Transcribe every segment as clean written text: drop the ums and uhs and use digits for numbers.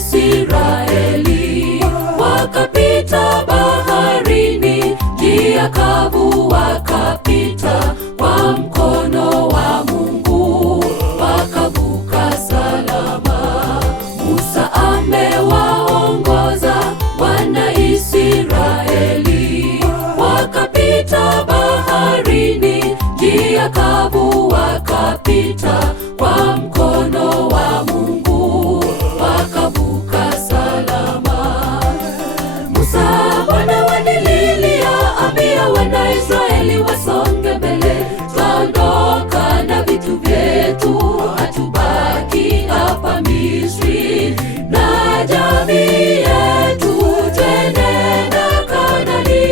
Israeli wakapita baharini, njia kavu wakapita kwa mkono wa Mungu, wakavuka salama. Musa amewaongoza wana Israeli wakapita baharini, njia kavu wakapita kwa mkono wa Mungu, wakavuka salama. Musa Bwana wanililia, ambia wana Israeli wasonge mbele, twaondoka na vitu vyetu, hatubaki hapa Misri na jamii yetu, twenenda Kanaani.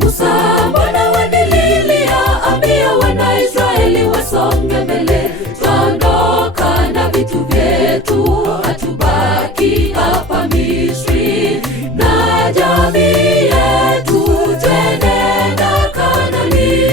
Musa Bwana wanililia, ambia wana Israeli wasonge mbele, twaondoka na vitu vyetu, hatubaki hapa Misri na jamii yetu, twenenda Kanaani.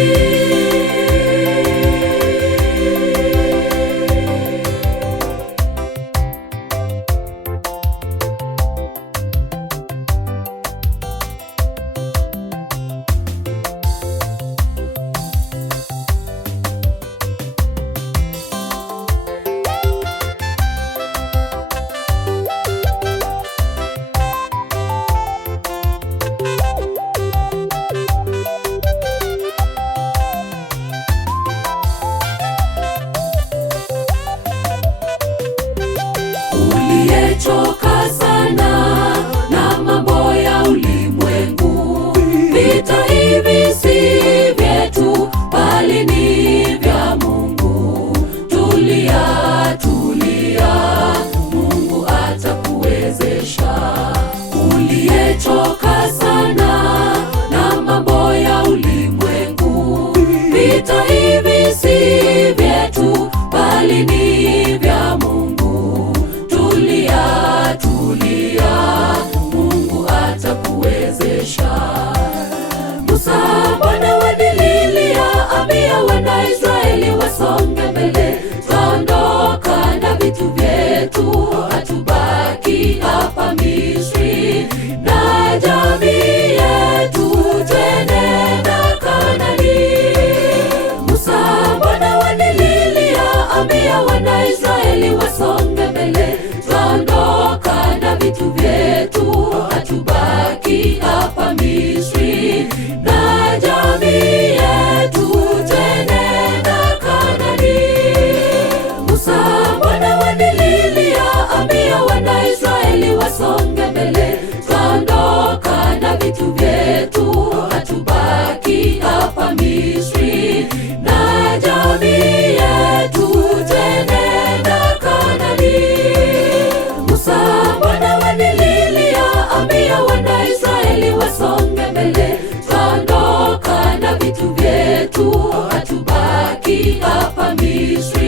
Uliyechoka sana na mambo ya ulimwengu, vita hivi si vyetu, bali ni vya Mungu. Tulia, tulia, Mungu atakuwezesha. Uliyechoka sana na mambo ya ulimwengu, vita hivi si vyetu, bali ni vya Mungu. Tulia, tulia, Mungu atakuwezesha. Musa Bwana wanililia, ambia wana Israeli wasonge mbele, twaondoka na vitu vyetu, hatubaki hapa Misri na jamii yetu, twenenda Kanaani. Musa Bwana wanililia, ambia wana Israeli wasonge mbele, twaondoka na vitu vyetu, hatubaki hapa Misri na jamii yetu, twenenda Kanaani. Musa Bwana wanililia, ambia wana Israeli wasonge mbele, twaondoka na vitu vyetu, hatubaki hapa Misri na jamii yetu, twenenda Kanaani. Musa Bwana wanililia, ambia wana Israeli wasonge mbele, twaondoka na vitu vyetu, hatubaki hapa Misri na jamii yetu, twenenda Kanaani. Musa Bwana wanililia, ambia wana Israeli wasonge mbele, twaondoka na vitu vyetu, hatubaki hapa Misri